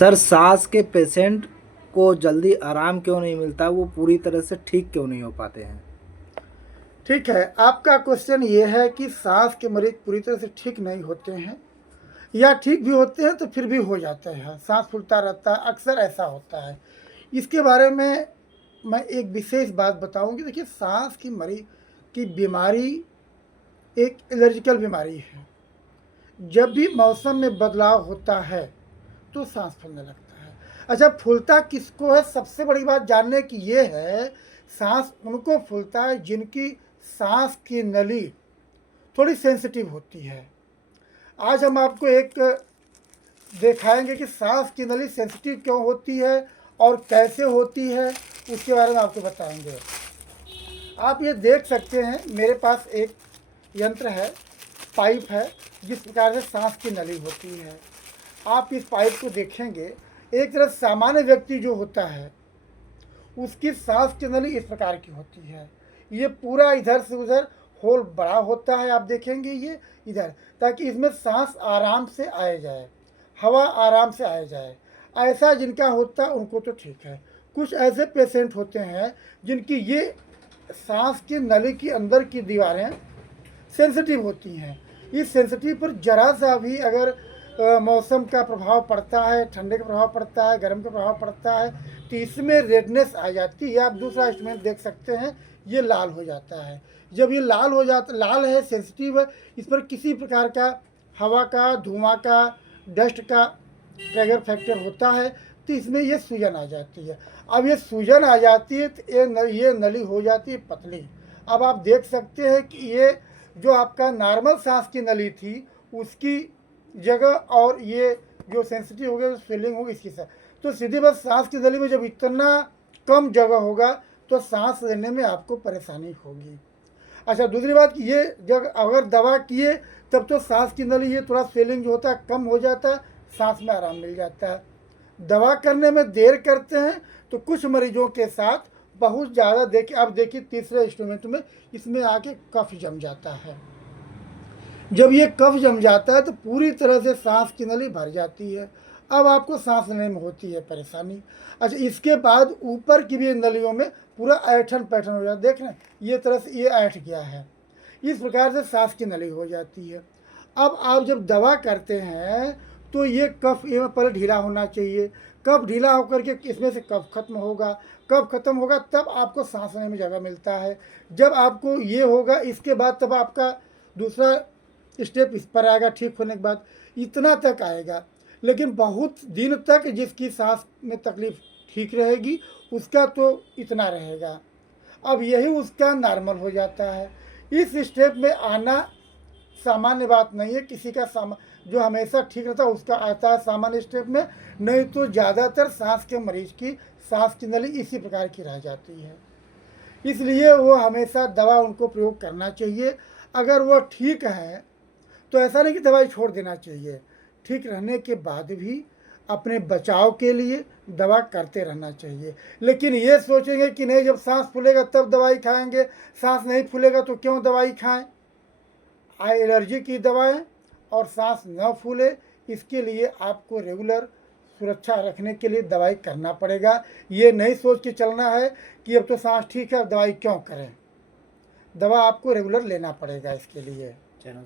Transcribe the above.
Sir, सांस के patient को जल्दी आराम क्यों नहीं मिलता? वो पूरी तरह से ठीक क्यों नहीं हो पाते हैं? ठीक है, आपका क्वेश्चन ये है कि सांस के मरीज पूरी तरह से ठीक नहीं होते हैं या ठीक भी होते हैं तो फिर भी हो जाते हैं, सांस फूलता रहता है, अक्सर ऐसा होता है। इसके बारे में मैं एक विशेष बात बताऊंगी। देखिए, सांस की मरीज की बीमारी एक एलर्जिकल बीमारी है। जब भी मौसम में बदलाव होता है तो सांस फूलने लगता है। अच्छा, फूलता किसको है? सबसे बड़ी बात जानने की ये है, सांस उनको फूलता है जिनकी सांस की नली थोड़ी सेंसिटिव होती है। आज हम आपको एक दिखाएंगे कि सांस की नली सेंसिटिव क्यों होती है और कैसे होती है, उसके बारे में आपको बताएंगे। आप ये देख सकते हैं, मेरे पास एक यंत्र है, पाइप है, जिस प्रकार से सांस की नली होती है। आप इस पाइप को देखेंगे, एक तरह सामान्य व्यक्ति जो होता है उसकी सांस की नली इस प्रकार की होती है। ये पूरा इधर से उधर होल बड़ा होता है, आप देखेंगे ये इधर, ताकि इसमें सांस आराम से आए जाए, हवा आराम से आए जाए। ऐसा जिनका होता है उनको तो ठीक है। कुछ ऐसे पेशेंट होते हैं जिनकी ये सांस की नली की अंदर की दीवारें सेंसिटिव होती हैं। इस सेंसिटिव पर जरा सा भी अगर मौसम का प्रभाव पड़ता है, ठंडे का प्रभाव पड़ता है, गर्म का प्रभाव पड़ता है, तो इसमें रेडनेस आ जाती है। आप दूसरा इंस्ट्रूमेंट देख सकते हैं, ये लाल हो जाता है। जब ये लाल हो जाता, लाल है, सेंसिटिव है, इस पर किसी प्रकार का हवा का, धुआं का, डस्ट का ट्रैगर फैक्टर होता है, तो इसमें ये सूजन आ जाती है। अब ये सूजन आ जाती है तो ये नली हो जाती है पतली। अब आप देख सकते हैं कि ये जो आपका नॉर्मल सांस की नली थी उसकी जगह और ये जो सेंसिटिव हो गया, स्वेलिंग होगी इसकी साथ, तो सीधी बात, सांस की नली में जब इतना कम जगह होगा तो सांस लेने में आपको परेशानी होगी। अच्छा, दूसरी बात कि ये जब अगर दवा किए तब तो सांस की नली ये थोड़ा स्वेलिंग जो होता है कम हो जाता है, सांस में आराम मिल जाता है। दवा करने में देर करते हैं तो कुछ मरीजों के साथ बहुत ज़्यादा, देखिए अब देखिए तीसरे इंस्ट्रूमेंट में इसमें आके कफ जम जाता है। जब ये कफ जम जाता है तो पूरी तरह से सांस की नली भर जाती है। अब आपको सांस लेने में होती है परेशानी। अच्छा, इसके बाद ऊपर की भी नलियों में पूरा ऐठन पैठन हो जाता है। देख रहे हैं, ये तरह से ये ऐठ गया है, इस प्रकार से सांस की नली हो जाती है। अब आप जब दवा करते हैं तो ये कफ ये पहले ढीला होना चाहिए। कफ ढीला होकर के इसमें से कफ खत्म होगा, कफ खत्म होगा तब आपको सांस लेने में जगह मिलता है। जब आपको ये होगा, इसके बाद तब आपका दूसरा स्टेप इस पर आएगा, ठीक होने के बाद इतना तक आएगा। लेकिन बहुत दिन तक जिसकी सांस में तकलीफ ठीक रहेगी उसका तो इतना रहेगा। अब यही उसका नॉर्मल हो जाता है। इस स्टेप में आना सामान्य बात नहीं है। किसी का जो हमेशा ठीक रहता है उसका आता है सामान्य स्टेप में, नहीं तो ज़्यादातर सांस के मरीज की सांस की नली इसी प्रकार की रह जाती है। इसलिए वो हमेशा दवा उनको प्रयोग करना चाहिए। अगर वो ठीक है तो ऐसा नहीं कि दवाई छोड़ देना चाहिए, ठीक रहने के बाद भी अपने बचाव के लिए दवा करते रहना चाहिए। लेकिन ये सोचेंगे कि नहीं, जब सांस फूलेगा तब दवाई खाएंगे, सांस नहीं फूलेगा तो क्यों दवाई खाएं। एलर्जी की दवाएं और सांस न फूले, इसके लिए आपको रेगुलर सुरक्षा रखने के लिए दवाई करना पड़ेगा। ये नहीं सोच के चलना है कि अब तो सांस ठीक है अब दवाई क्यों करें। दवा आपको रेगुलर लेना पड़ेगा इसके लिए। चैनल